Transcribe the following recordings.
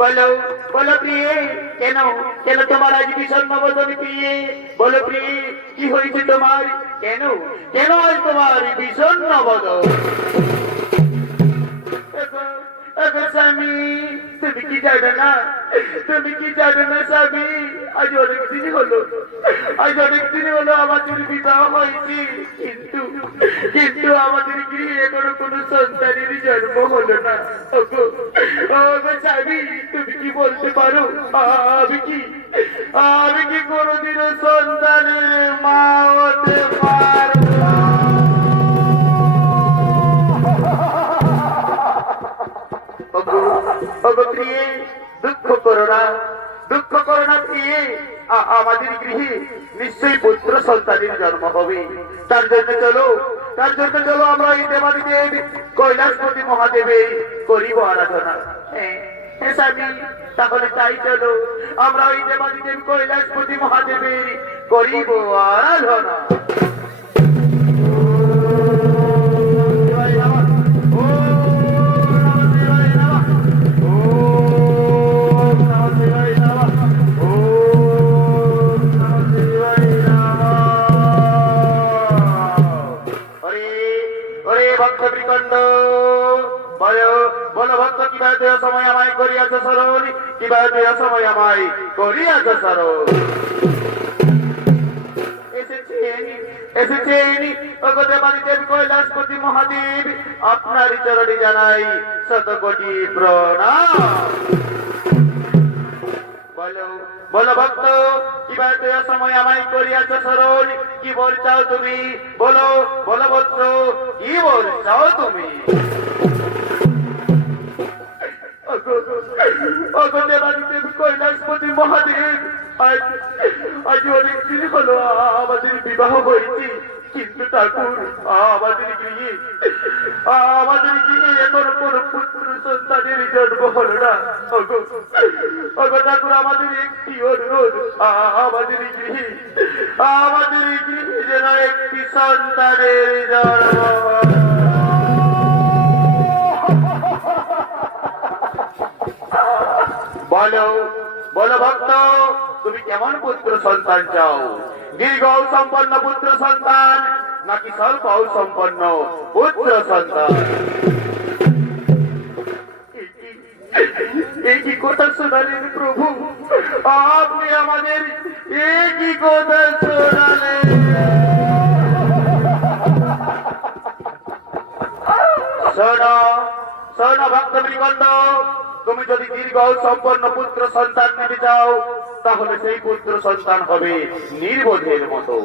বলো বলো প্রিয়ে, কেন কেন তোমার আজ বিষণ্ণ বদন প্রিয়ে? বলো প্রিয়ে, কি হয়েছে তোমার? কেন কেন আজ তোমার বিষণ্ণ বদন? স্বামী, তুমি কি জানো না? তুমি কি জানো না স্বামী? আজ অনেকদিন হলো, আজ অনেকদিন হলো আমাদের বিবাহ হয়েছে, কিন্তু কিন্তু আমাদের গৃহে এখনো কোনো সন্তানের জন্ম হলো না। ওগো ওগো স্বামী, তুমি কি বলতে পারো আমি কি কোনোদিনও সন্তানের মা হতে পারবো? প্রিয়ে, দুঃখ করো না, দুঃখ করো না প্রিয়ে। আমাদের গৃহে নিশ্চয়ই পুত্র সন্তানের জন্ম হবে। তার জন্য চলো আমরা এই দেবাদিদেব কৈলাসপতি মহাদেবের করিব আরাধনা। হ্যাঁ স্বামী, তাহলে তাই চলো, আমরা ওই দেবাদিদেব কৈলাসপতি মহাদেবের করিব আরাধনা। বলো ভক্ত, কিভাবে দেহ সময় আমায় করিয়াছ স্মরণ, কিভাবে দেহ সময় আমায় করিয়াছ স্মরণ। এসেছেন ওগো দেবাদিদেব কৈলাসপতি মহাদেব, আপনার চরণে জানাই শতকোটি প্রণাম। বলো বলো ভক্ত, কিভাবে দেহ সময় আমায় করিয়াছ স্মরণ, কি বল চাও তুমি? বলো বলো ভক্ত, কি বল চাও তুমি? দেবাদিদেব কৈলাসপতি মহাদেব, আজ অনেকদিন হলো আমাদের বিবাহ হয়েছে, কিন্তু ঠাকুর আমাদের গৃহে এখন কোন পুত্র সন্তানের জন্ম হলো না। ওগো ঠাকুর, আমাদের একটি অনুরোধ, আমাদের গৃহে যেন একটি সন্তানের জন্ম হয়। বলো বলো ভক্ত, তুমি কেমন পুত্র সন্তান চাও? দীর্ঘ সম্পন্ন পুত্র সন্তান নাকি স্বল্প সম্পন্ন পুত্র সন্তান? এই কি কথা শোনালেন প্রভু, আপনি আমাদের এই কি কথা শোনালেন? শোনো শোনো ভক্তবৃন্দ, তুমি যদি দীর্ঘ সম্পন্ন পুত্র সন্তান নিতে চাও, তাহলে সেই পুত্র সন্তান হবে নির্বোধের মতো।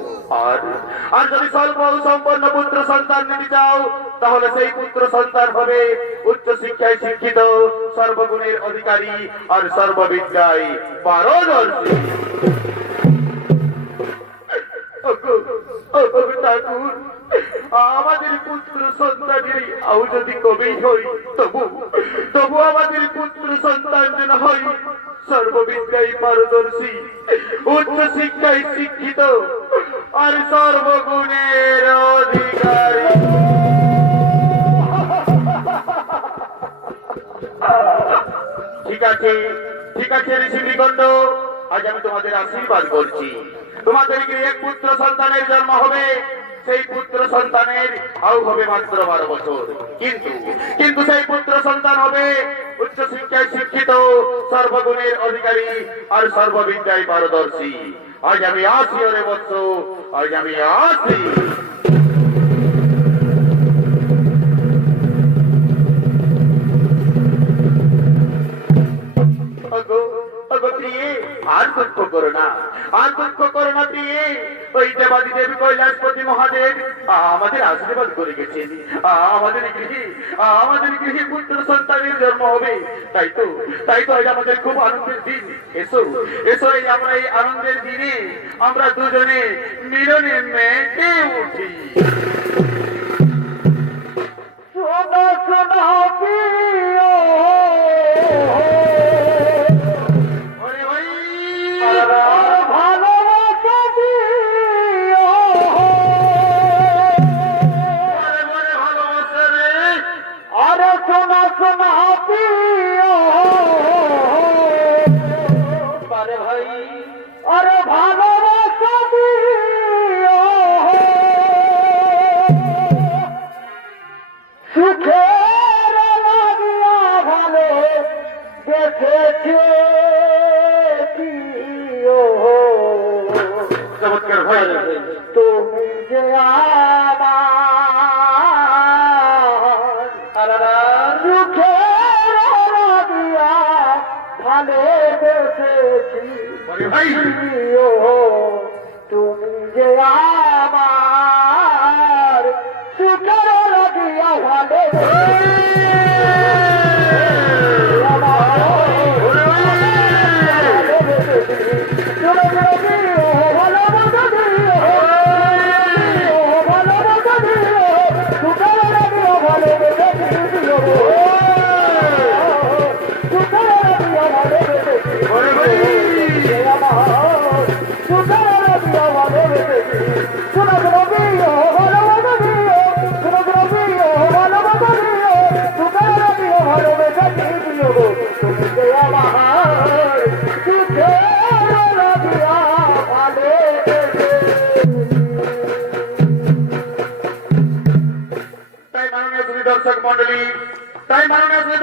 আর যদি স্বল্প সম্পন্ন পুত্র সন্তান নিতে চাও, তাহলে সেই পুত্র সন্তান হবে উচ্চ শিক্ষায় শিক্ষিত, সর্বগুণের অধিকারী আর সর্ববিদ্যায় পারদর্শী। ঠাকুর, আমাদের পুত্র সন্তানের আও যদি কবেই হই, তবু আমাদের পুত্র সন্তান যেন হয় সর্ববিদ্যায় পারদর্শী, উচ্চ শিক্ষায় শিক্ষিত আর সর্বগুণের অধিকারী। ঠিক আছে ঠিক আছে ঋষিবৃন্দ, আজ আমি তোমাদের আশীর্বাদ করছি। তোমাদের এক পুত্র সন্তানের জন্ম হবে, সেই পুত্র সন্তানের আয়ু হবে মাত্র 12 বছর, কিন্তু সেই পুত্র সন্তান হবে উচ্চ শিক্ষায় শিক্ষিত, সর্বগুণের অধিকারী আর সর্ববিদ্যায় পারদর্শী। আজ আমি আসি ওরে বৎস, আজ আমি আসি। আর দুঃখ করো না, আর দুঃখ করো না প্রিয়ে। ওই দেবাদিদেব কৈলাসপতি মহাদেব আমাদের আশীর্বাদ করে গেছেন, আমাদের গৃহে পুত্র সন্তানের জন্ম হবে। তাই তো আজ আমাদের খুব আনন্দের দিন। এসো এসো, আমরা এই আনন্দের দিনে আমরা দুজনে মিলনে মেতে উঠি। শোনো শোনো প্রিয়, শোনা শোনা প্রিয়, সুখের লাগিয়া ভালো দেখেছে চমৎকার ভাই। তুমি যে আমার সুখের লাগিয়া ভালো দেখেছি বলে ভাই তুমি যে আমার সুখের লাগিয়া ভালো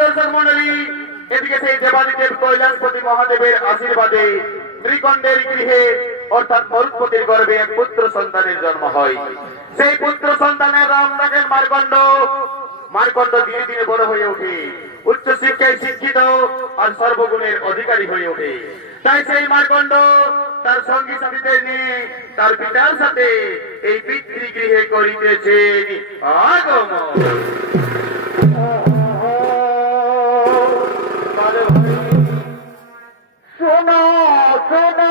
দর্শক মন্ডলী এদিকে সেই দেবাদিদেব কৈলাসপতি মহাদেবের আশীর্বাদে মৃগণ্ডের গৃহে অর্থাৎ মরুৎপতির গর্ভে এক পুত্র সন্তানের জন্ম হয়। সেই পুত্র সন্তানের নাম রাখেন মার্কণ্ড। মার্কণ্ড ধীরে ধীরে বড় হয়ে ওঠে, উচ্চ শিক্ষায় শিক্ষিত আর সর্বগুণের অধিকারী হয়ে ওঠে। তাই সেই মার্কণ্ড তার সঙ্গী সাথীদের নিয়ে তার পিতার সাথে এই পিতৃগৃহে করিতেছেন আগমন। শোনো শোনো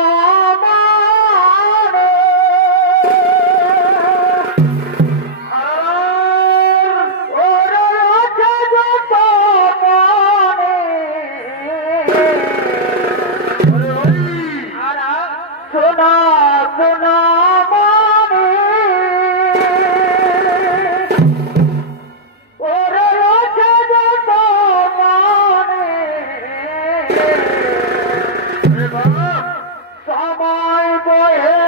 সময় বয়ে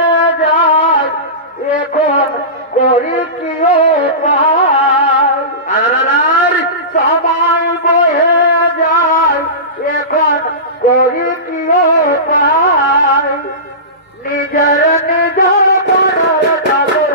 যায় এখন করি কি উপায় সময় বয়ে যায় এখন করি কি উপায় নিজের নিজের করার ঠাকুর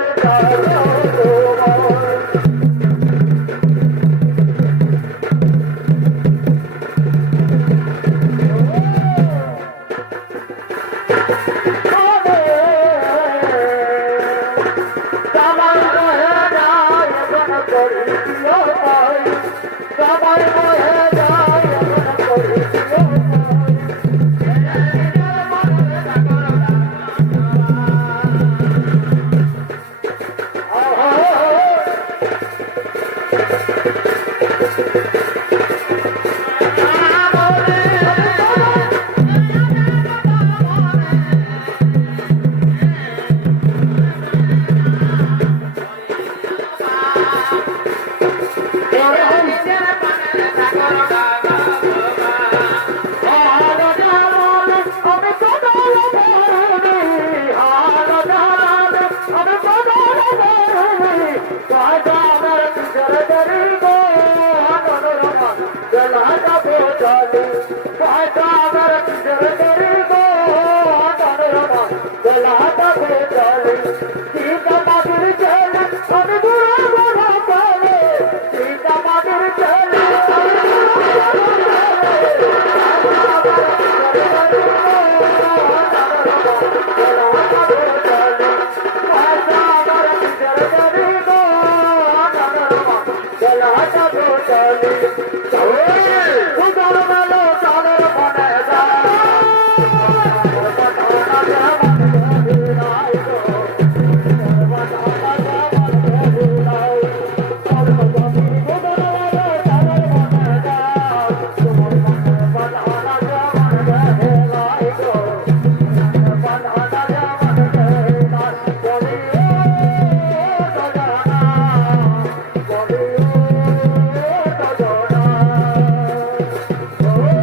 Oh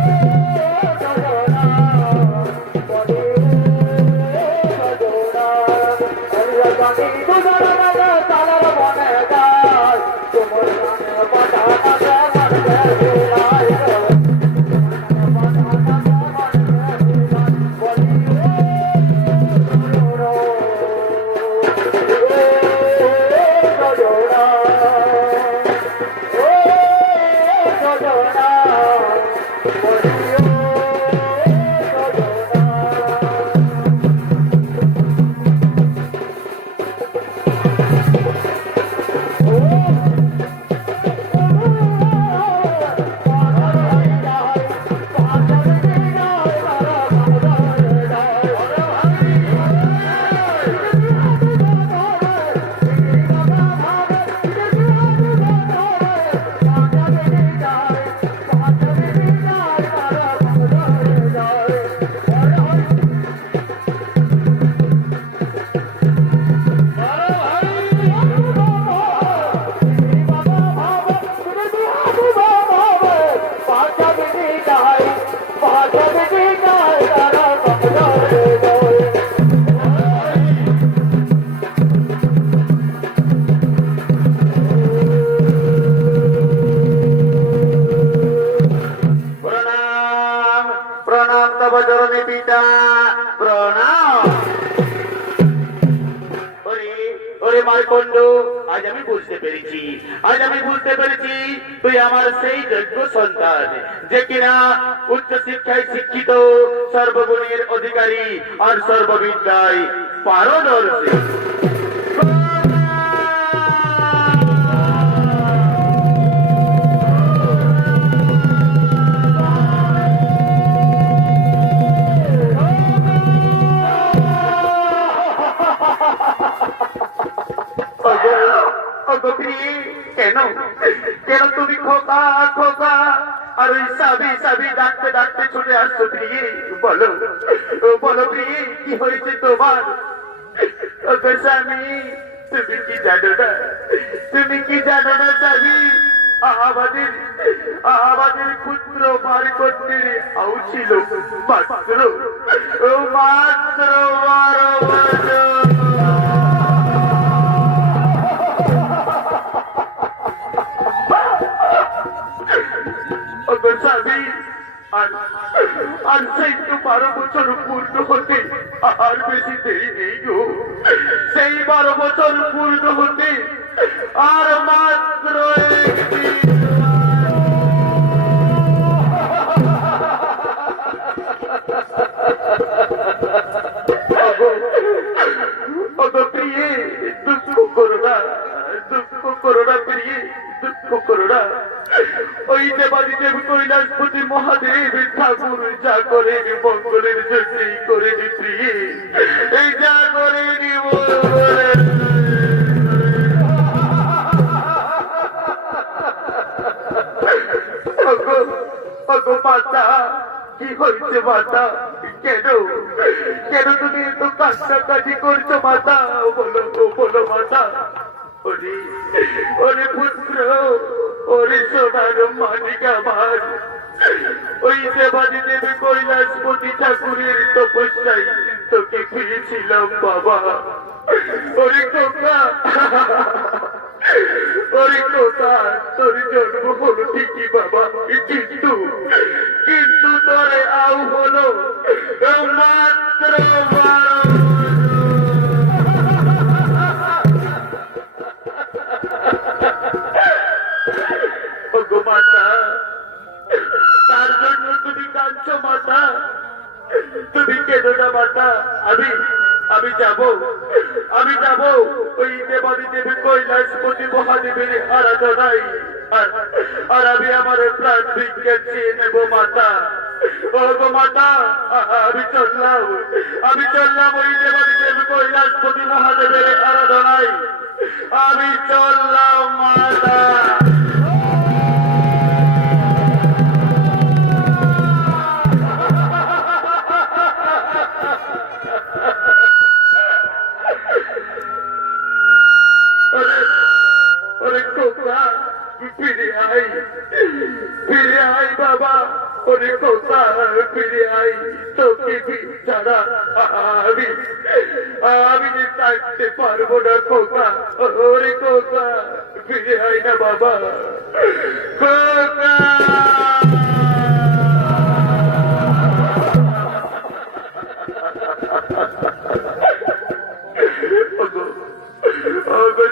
সজনা বলিও প্রণাম প্রণাম তব চরণে পিতা প্রণাম। ওরে ওরে মার্কণ্ড, আজ আমি বুঝতে পেরেছি, আজ আমি বুঝতে পেরেছি তুই আমার সেই যোগ্য সন্তান যে কিনা উচ্চ শিক্ষায় শিক্ষিত, সর্বগুণের অধিকারী আর সর্ববিদ্যায় পারদর্শী। কেন কেন তুমি খোকা খোকা আর ওই সাবি সাবি ডাকতে ডাকতে চলে আসছো প্রিয়ে? বলো বলো প্রিয়ে, কি হয়েছে তোমার? স্বামী, তুমি কি জানো না, তুমি কি জানো না স্বামী, আমাদের আমাদের পুত্র মার্কণ্ডের আউ ছিল মাত্র মাত্র 12 বছর। আর সেই তো 12 বছর পূর্ণ হতে আর বেশি দেরি নেই গো। সেই 12 বছর পূর্ণ হতে আর মাত্র একদিন। প্রিয়ে, দুঃখ করো না, দুঃখ করো না প্রিয়ে, দুঃখ করো না। ওই দেবাদিদেব কৈলাসপতি মহাদেব ঠাকুর যা করেন মঙ্গলের জন্যই করেন প্রিয়ে, এই যা করেন মঙ্গলের। মাতা, কি হয়েছে মাতা? কেন কেন তুমি এত কান্নাকাটি করছো মাতা? বলো বলো মাতা। ওরে ওরে পুত্র, ওরে সোনার মানিক আমার, ওই দেবাদিদেব কৈলাসপতি ঠাকুরের তপস্যায় তোকে পেয়েছিলাম বাবা। ওরে খোকা, ওরে খোকা, তোর জন্ম হলো ঠিকই বাবা, কিন্তু কিন্তু তোরে আউ হলো মাত্র 12। মাতা, তার জন্য তুমি কাঁদছো মাতা? তুমি কেঁদো না মাতা। আমি যাব ওই দেবাদিদেব কৈলাসপতি মহাদেবের আরাধনায়, আর আমি আমার প্রাণ ভিক্ষা চেয়ে নেব মাতা। ও গো মাতা, আমি চললাম ওই দেবাদিদেব কৈলাসপতি মহাদেবের আরাধনায়, আমি চললাম মাতা। ফিরে আই বাবা, ওরে খোকা ফিরে আই। তোকে ছাড়া আমি যে থাকতে পারবো না খোকা। ওরে খোকা ফিরে আই না বাবা, খোকা।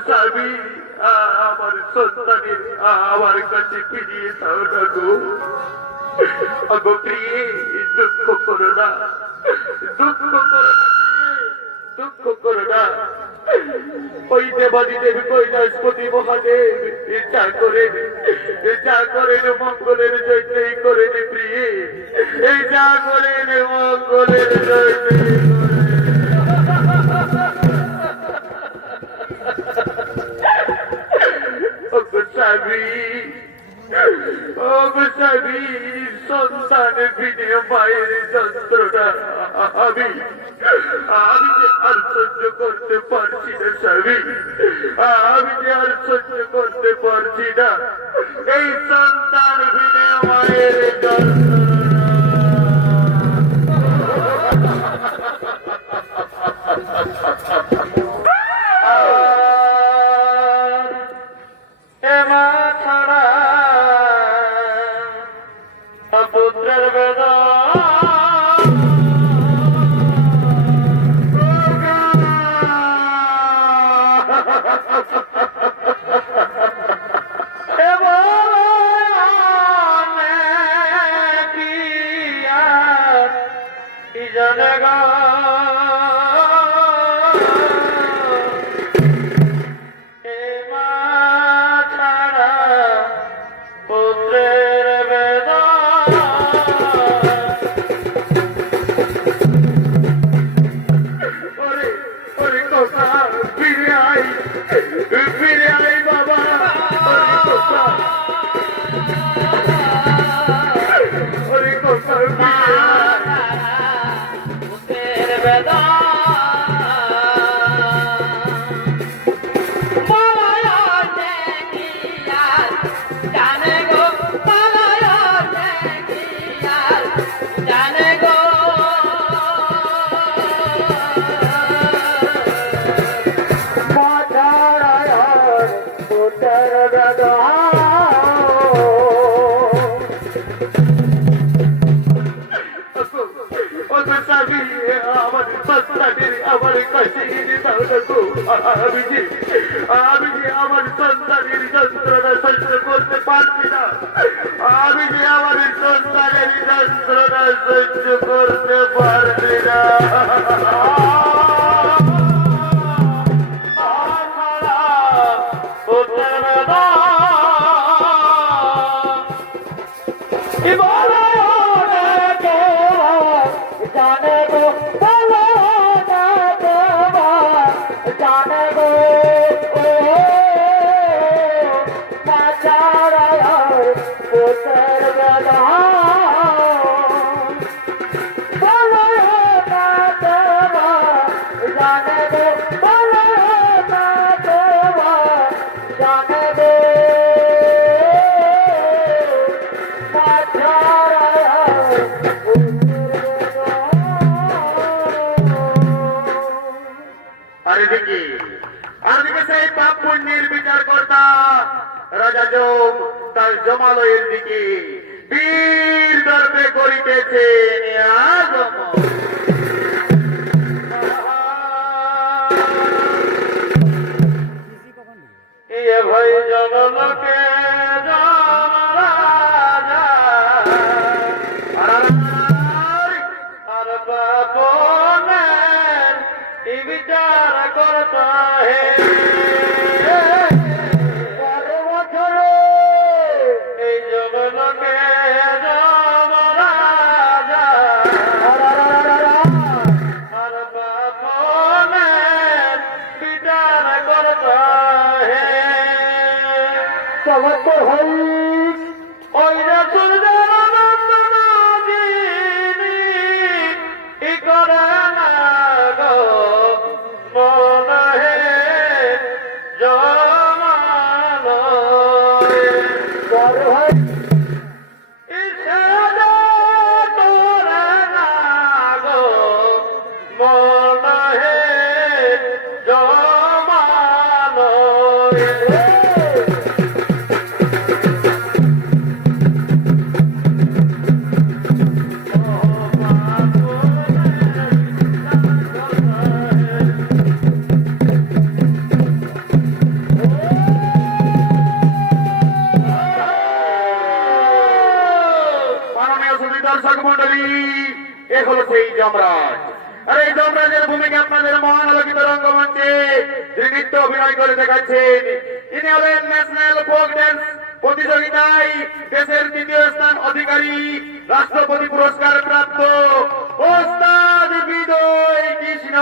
স্বামী, আমার সন্তানের আমার কাছে ফিরিয়ে ফিরিয়ে দাও না গো। আগো প্রিয়ে, দুঃখ করো না, দুঃখ করো না প্রিয়ে, দুঃখ করো না। ওই দেবাদিদেব কৈলাসপতি মহাদেব যা করেন মঙ্গলের জন্যই করেন প্রিয়ে, এই যা করেন মঙ্গলের জন্যই স্বামী, সন্তান বিনে মায়ের যন্ত্রণা আমি যে আর সহ্য করতে পারছি না স্বামী, আমি যে আর সহ্য করতে পারছি না এই সন্তান বিনে মায়ের যন্ত্রণা। পুত্রের বেদনা আমি যে আমার সন্তানের যন্ত্রণা সহ্য করতে পারছি না, আমি যে আমার সন্তানের যন্ত্রণা সহ্য করতে পারছি না। আরেদিকে সেই পাপ পুণ্যের বিচার কর্তা রাজা যোগ তার জমালয়ের দিকে বীর দর্পে করিতেছে আগমন। ভাই জনলোকে আর বাপনের বিচার করতা হে এই জগনকে আর বাপনের বিচার করতা হে চমৎকার হই ওই রসুল দর্শক মন্ডলী, এ হলো সেই যমরাজ। আর এই যমরাজের ভূমিকা আপনাদের মহান আলোকিত রঙ্গমঞ্চে যিনি নৃত্য অভিনয় করে দেখাচ্ছেন, ইনি হলেন ন্যাশনাল ফোক ড্যান্স প্রতিযোগিতায় দেশের তৃতীয় স্থান অধিকারী, রাষ্ট্রপতি পুরস্কার প্রাপ্ত ওস্তাদ বিজয় কৃষ্ণ।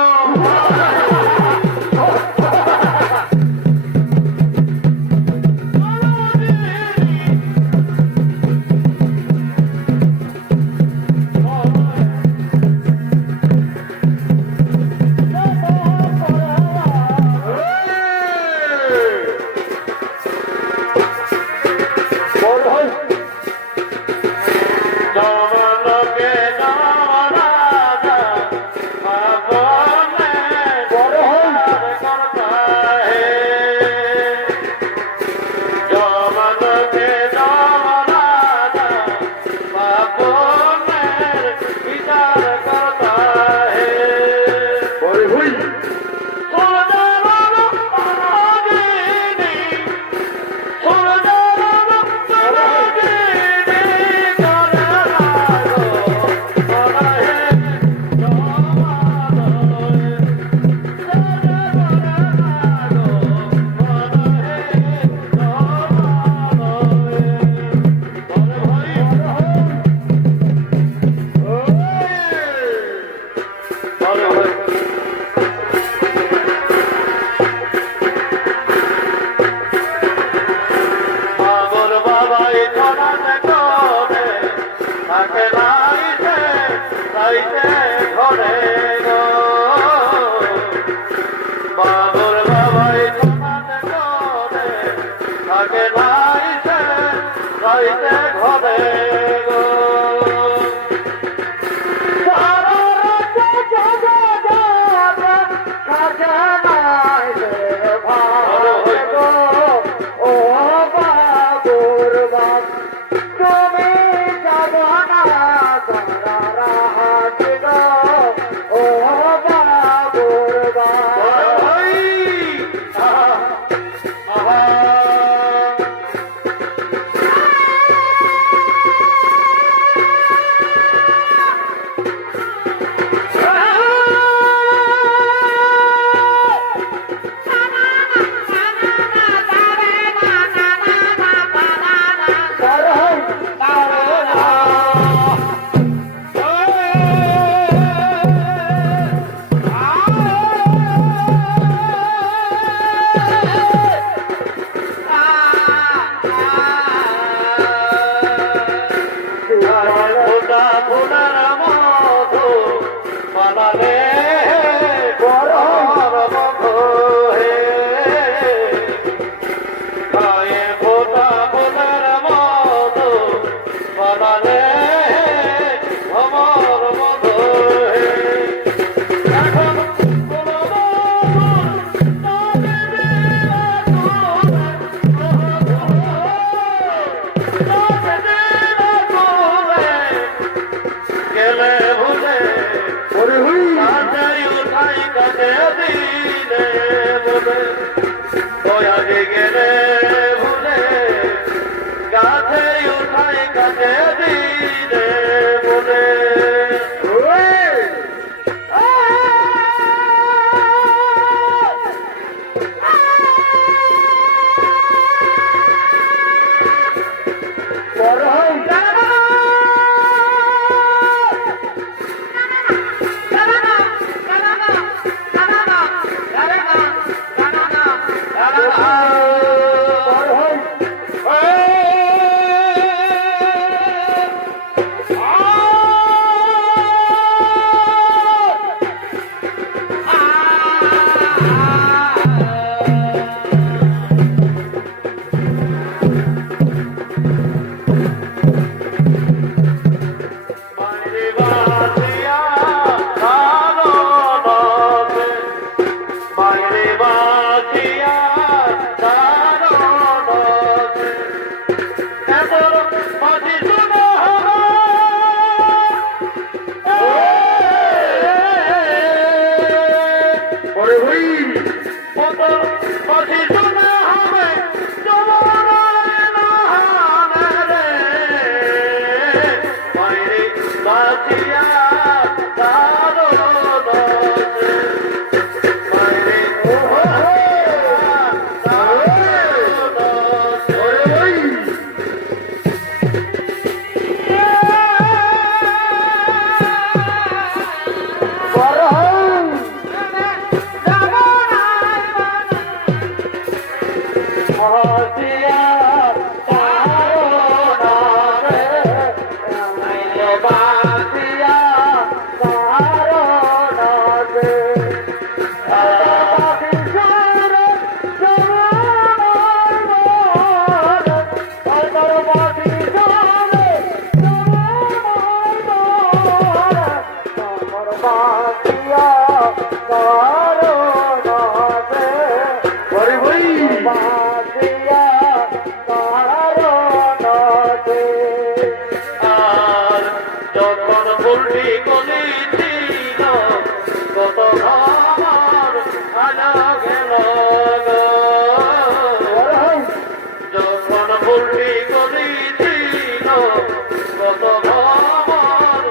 কত ভ্রমর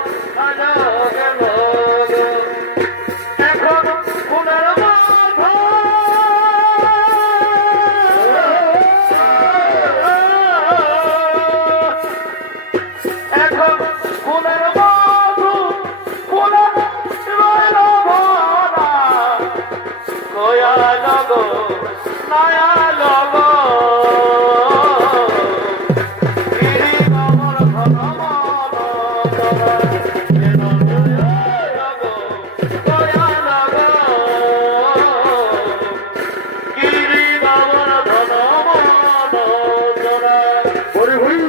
আজ গেল গো। এখন ফুলের মাথা এখন ফুলের মধু ফুলের রইল ভরা কয়া জগ নয়া জগ গিরি কমল ঘন মন জগ কয়া জগ গিরি কমল ঘন মন জরা হরি হরি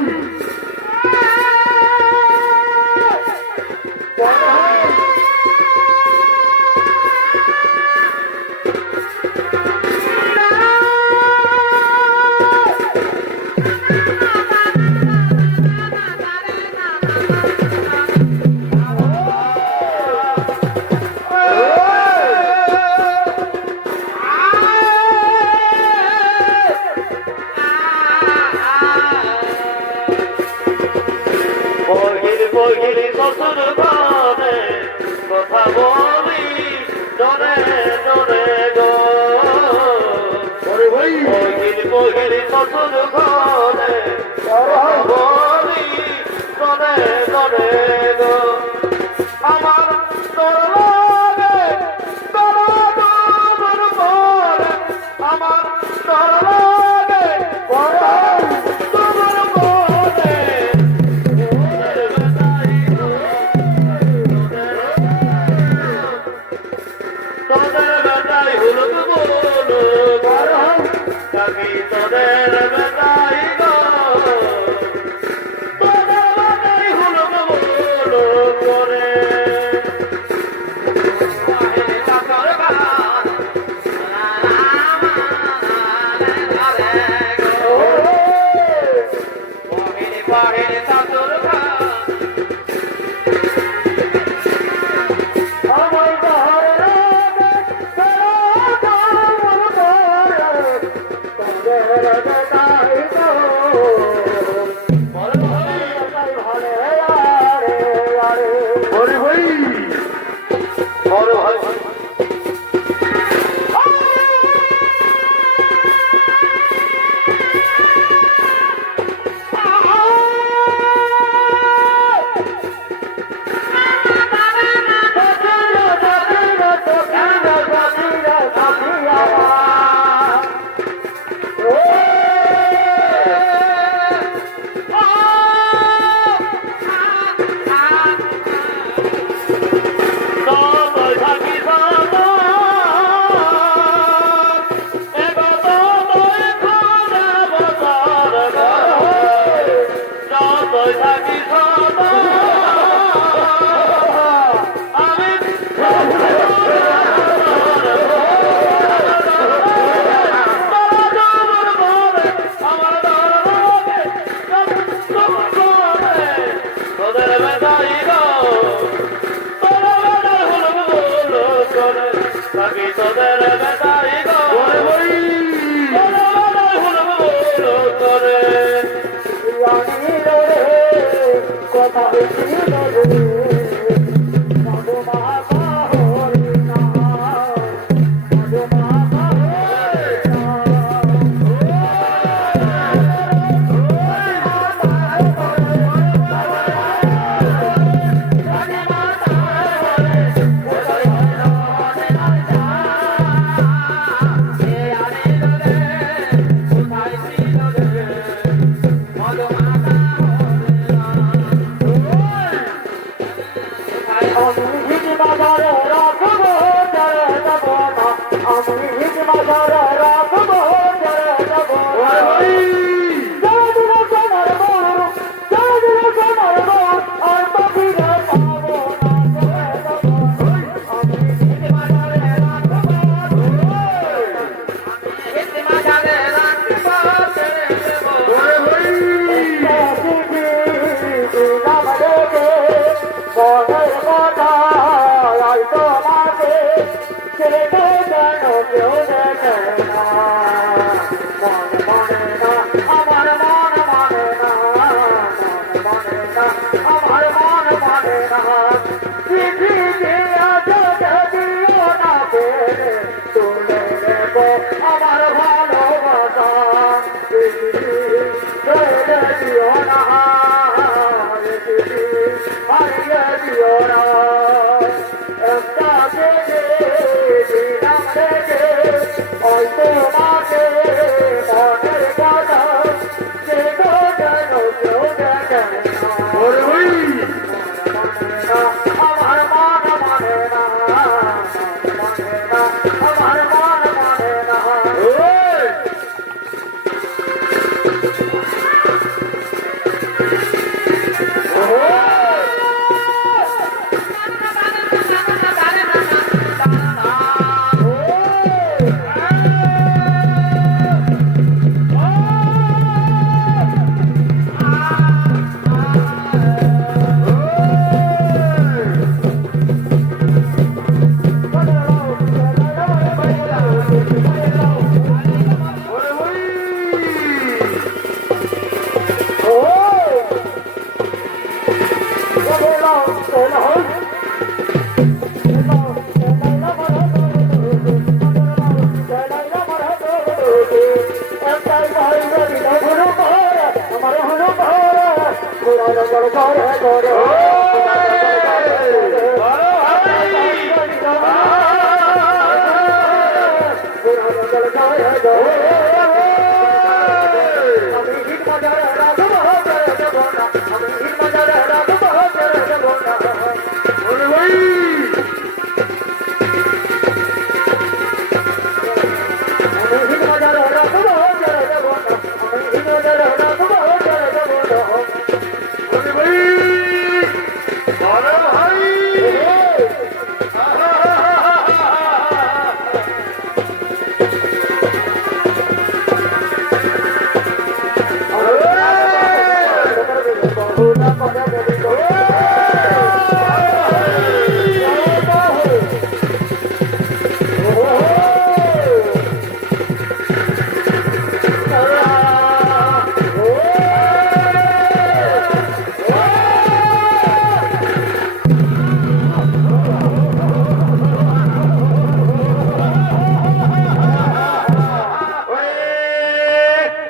বহির বহির শ্বশুর ঘরে কথা বলি জনে জনে গো। হরি হরি বহির বহির শ্বশুর ঘরে কথা বলি জনে জনে গো। আমার তোর লাগে তোর ডুবুর পরে আমার তোর লাগে ডুবুর পরে তোদের বেটাই হলুদ বলো আমি তোদের বেটাই গো। তোদের বেটাই হলুদ বলো করে হরি হরি বড় ভাই তোদের বেটাই গো হরি করে কথা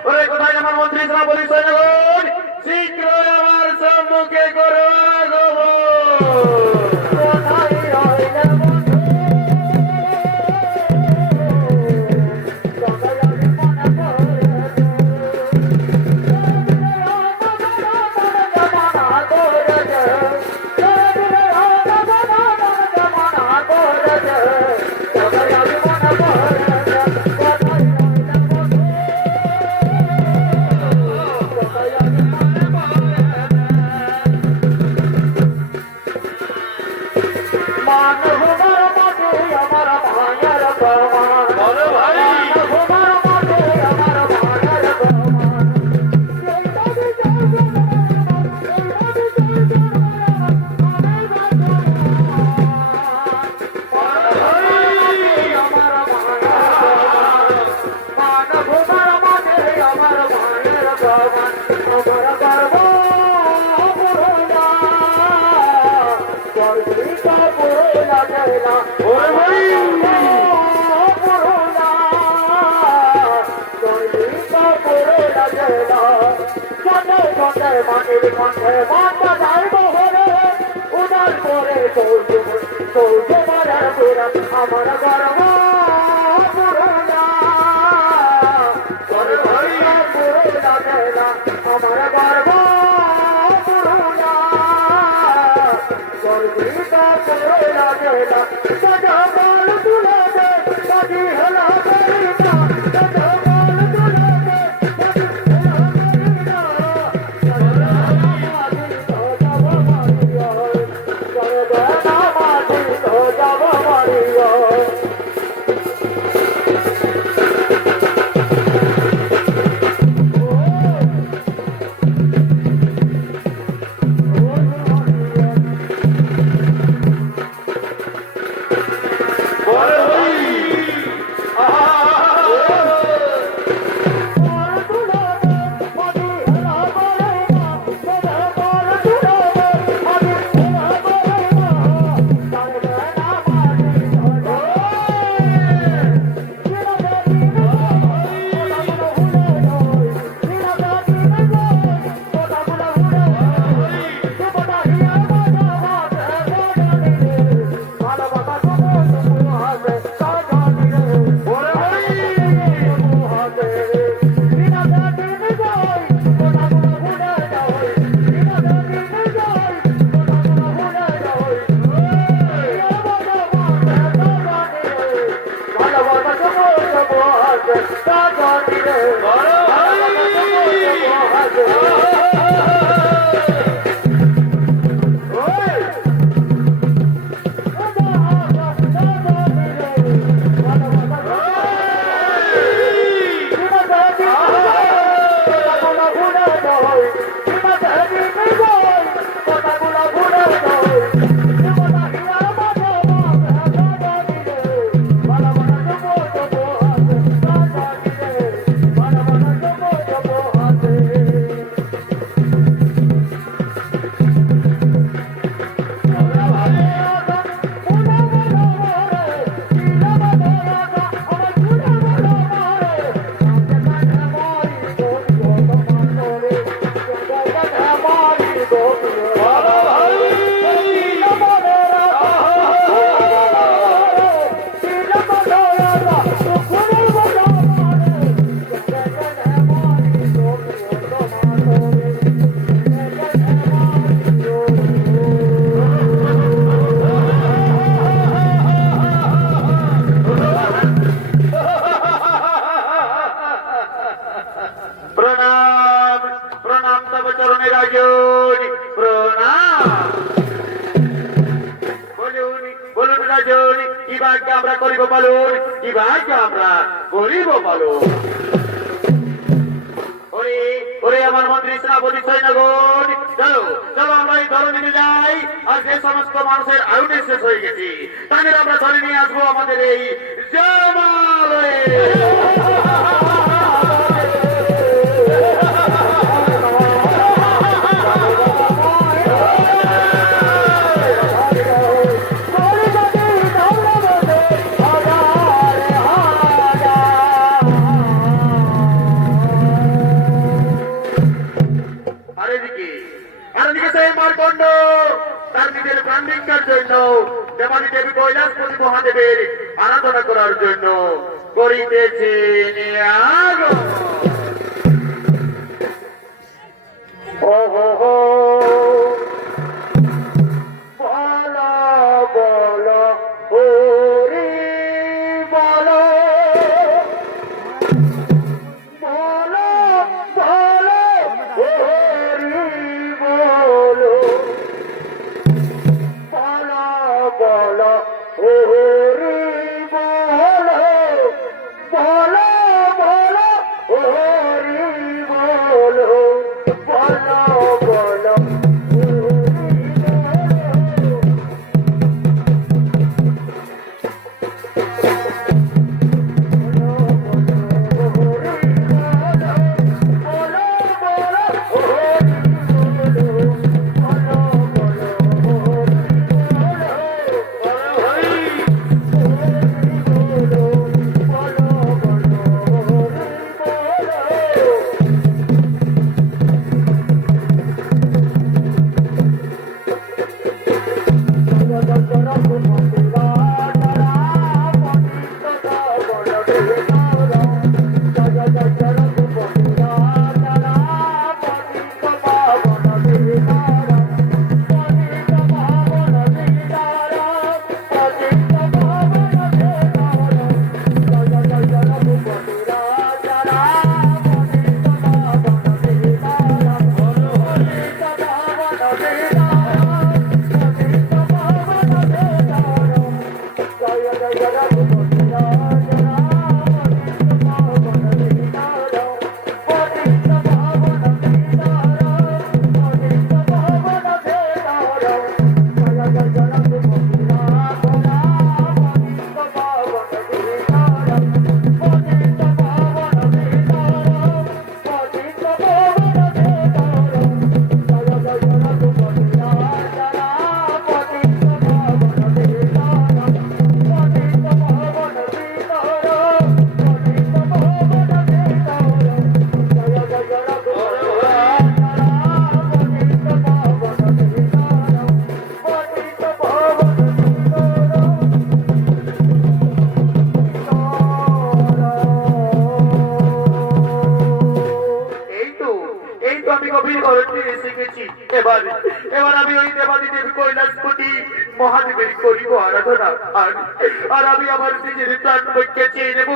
ওরে কোথায় আমার মন্ত্রী সেনাপতি সৈন্যগণ, শীঘ্র আমার সম্মুখে করো আগমন। আমার গর্ব আমার গর্ব গর্বিতা করে লাগেলা সজা বল তুলে দে বাজি হেলা করিনা সজা বল তুলে দে বাজি হেলা করিনা সজা মাটি তো যাব মারিয়া সজা মাটি তো যাব মারিয়া প্রণাম। বলুন বলুন রাজন, কি ভাগ্য আমরা করিব বলুন, কি ভাগ্য আমরা করিব বলুন। ওরে ওরে আমার মন্ত্রী সেনাপতি সৈন্যগণ, চলো চলো আমরা এই দল নিয়ে যাই। আর যে সমস্ত মানুষের আয়ুটি শেষ হয়ে গেছে তাদের আমরা ধরে নিয়ে আসবো আমাদের এই জমালয়ে। আরেদিকে সেই মারকণ্ড তার নিজের প্রাণ ভিক্ষার জন্য দেবানী দেবী কৈলাসপতি মহাদেবের আরাধনা করার জন্য করিতেছে আগমন। ওহো বলো বলো হরি বলো বলো বলো হরি বলো বলো বলো হরি বলো বলো বলো হরি বলো বলো বলো এবার এবার আমি ওই দেবানী দেবী কৈলাসপতি মহাদেবের করিব আরাধনা। আর আমি আমার নিজের প্রাণ ভিক্ষা চেয়ে নেব,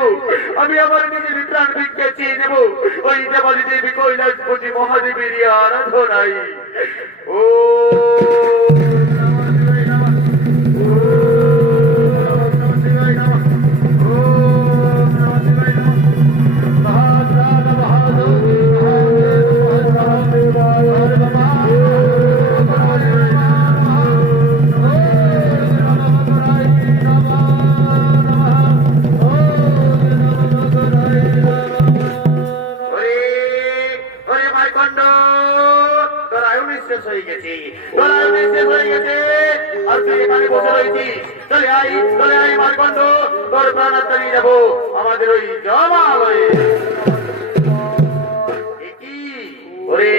আমি আমার নিজের প্রাণ ভিক্ষা চেয়ে নেব ওই দেবানী দেবী কৈলাসপতি মহাদেবের আরাধনায়। ও আমাদের ওই জমালয়ে। ওরে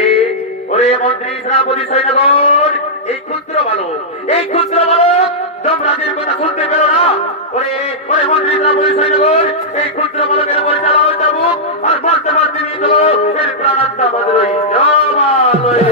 ওরে মন্ত্রী সেনাপতি সৈন্যগণ, এই ক্ষুদ্র বালক যমরাজের কথা শুনতে পেল না। ওরে ওরে মন্ত্রী সেনাপতি সৈন্যগণ, এই ক্ষুদ্র বালকের পরিচালনা চাবুক আর মারতে মারতে নিয়ে চলো এর প্রাণাত্মা আমাদের ওই জমালয়ে।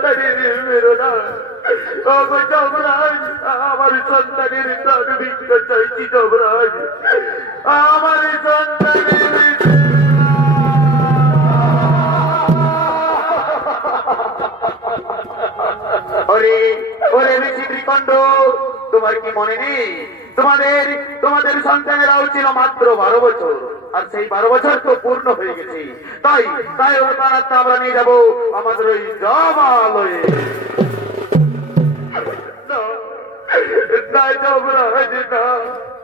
সন্তানের মেরো না। ওগো যমরাজ, আমার সন্তানের প্রাণ ভিক্ষা চাইছি যমরাজ, আমার সন্তানের ওরে ওরে ঋষি শ্রীকণ্ঠ, তোমার কি মনে নেই তোমাদের তোমাদের সন্তানেরাও ছিল মাত্র 12 বছর, আর সেই 12 বছর তো পূর্ণ হয়ে গেছে। তাই তাই ওর প্রাণাত্মা আমরা নিয়ে যাবো আমাদের ওই জমালয়ে। না যমরাজ না,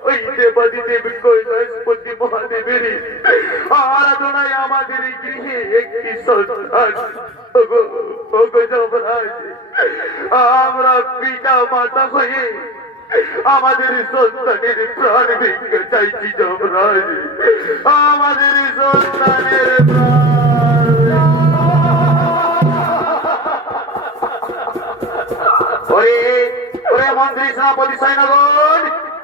ওই দেবাদি দেবী কৈলাসপতি মহাদেবের আরাধনায় আমাদের এই গৃহে একটি সন্তান। ওগো যমরাজ, আমরা পিতা মাতা হয়ে আমাদের সন্তানের প্রাণ ভিক্ষা চাইছি যমরাজ, আমাদের সন্তানের প্রাণ। ওরে ওরে মন্ত্রী সেনাপতি সৈন্যগণ,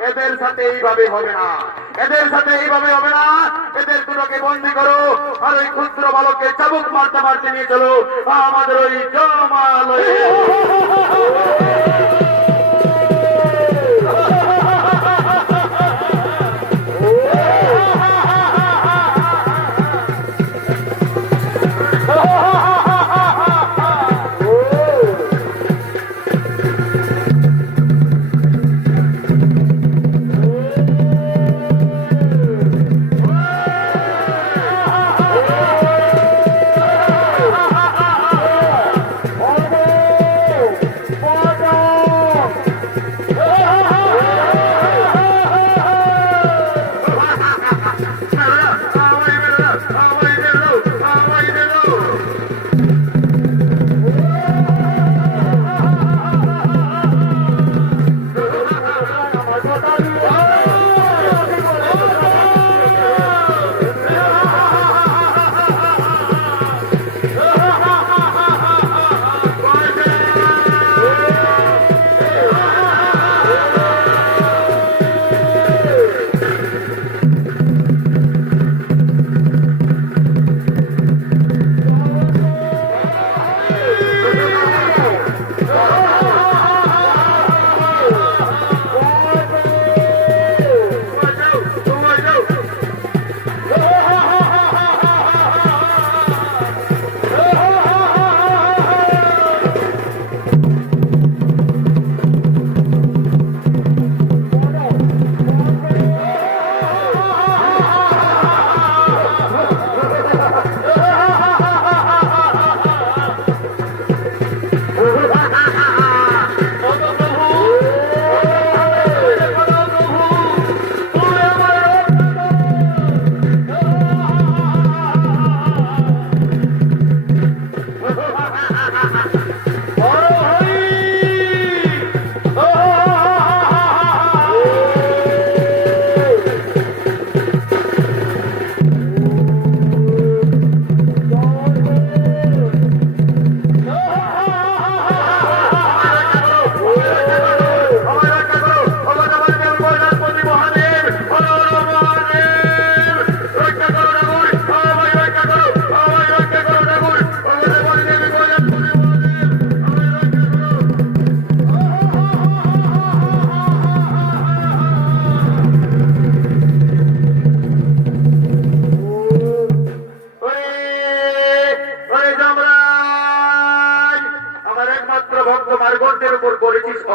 এদের সাথে এইভাবে হবে না, এদের সাথে এইভাবে হবে না। এদের দুটোকে বন্দী করো, আর ওই ক্ষুদ্র বালককে চাবুক মারতে মারতে নিয়ে চলো আমাদের ওই জমালয়ে।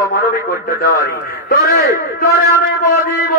অমানবিক অত্যাচারী তোরে তোরে আমি বলিব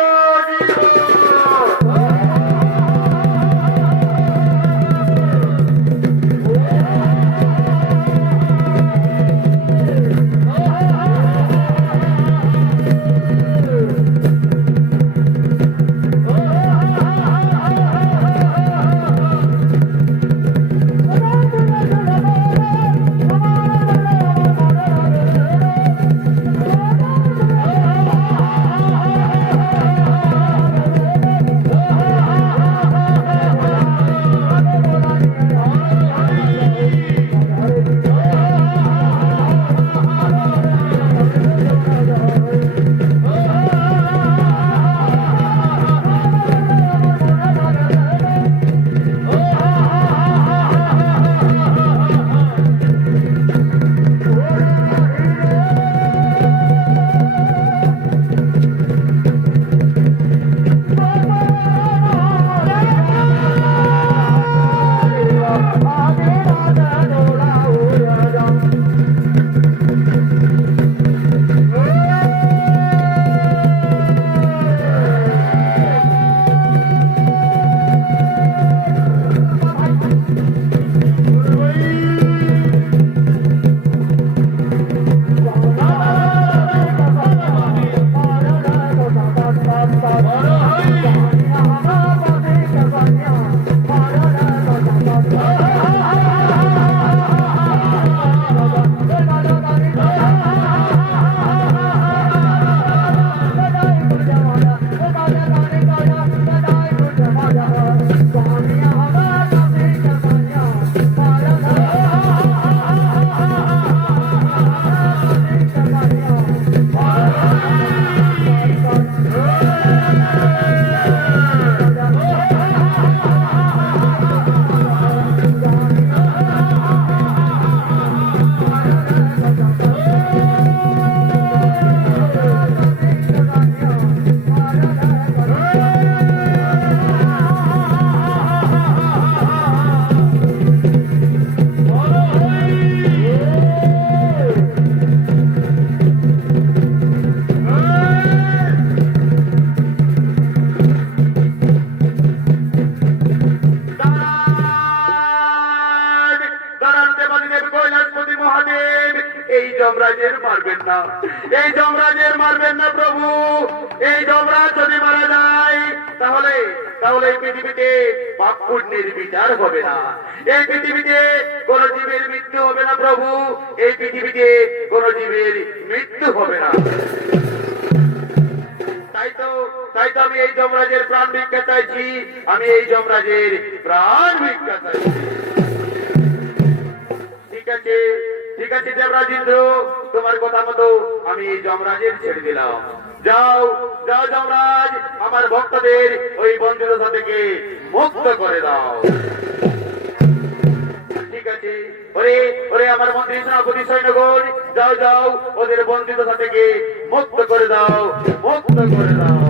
দেবাদিদেব কৈলাসপতি মহাদেব এই যমরাজের মারবেন না, এই যমরাজের মারবেন না প্রভু। এই যমরাজ যদি মারা যায় তাহলে তাহলে এই পৃথিবীতে পাপ পুণ্যের বিচার হবে না, এই পৃথিবীতে কোন জীবের মৃত্যু হবে না প্রভু, এই পৃথিবীতে কোন জীবের মৃত্যু হবে না। তাই তো আমি এই যমরাজের প্রাণ ভিক্ষা চাইছি, আমি এই যমরাজের প্রাণ ভিক্ষা চাইছি। ঠিক আছে দেবরাজ ইন্দ্র, তোমার কথা মতো আমি এই যমরাজের ছেড়ে দিলাম। যাও যাও যমরাজ, আমার ভক্তদের ওই বন্দিদশা থেকে মুক্ত করে দাও। ঠিক আছে, ওরে ওরে আমার মন্ত্রী সেনাপতি সৈন্যগণ, যাও যাও ওদের বন্দিদশা থেকে মুক্ত করে দাও, মুক্ত করে দাও।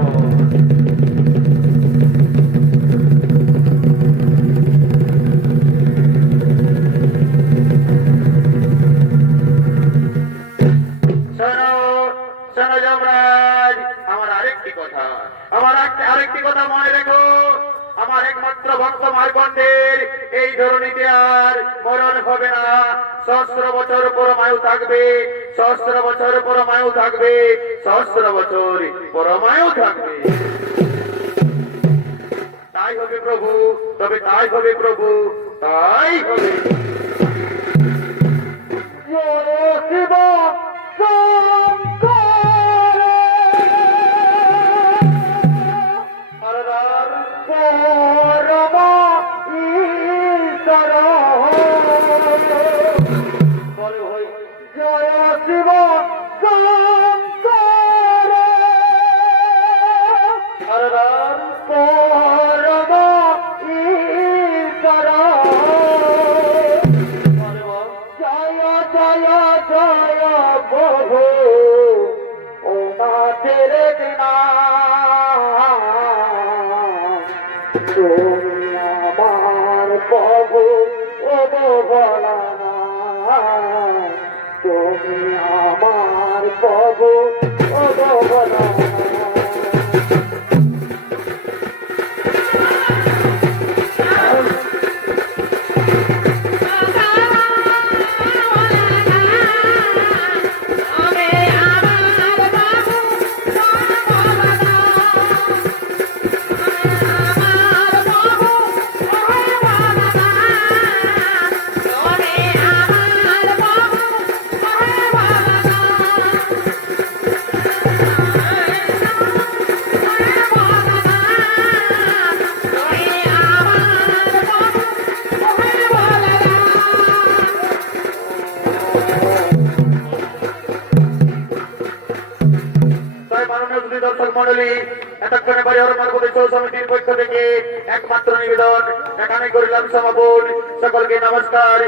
আরেকটি কথা মনে রেখো, আমার একমাত্র ভক্ত মার্কণ্ডের এই ধরনীতে আর মরণ হবে না, সহস্র বছর পরমায়ু থাকবে, সহস্র বছর পরমায়ু থাকবে, সহস্র বছর পরমায়ু থাকবে। তাই হবে প্রভু, তবে তাই হবে প্রভু, তাই হবে। শিব তুমি আমার প্রভু ও বলা না, তুমি আমার প্রভু ও বলা না। দর্শক মন্ডলী, এতক্ষণে পরিবার মার্গদর্শক সমিতির পক্ষ থেকে একমাত্র নিবেদন এখানে করিলাম সমাপন। সকলকে নমস্কার।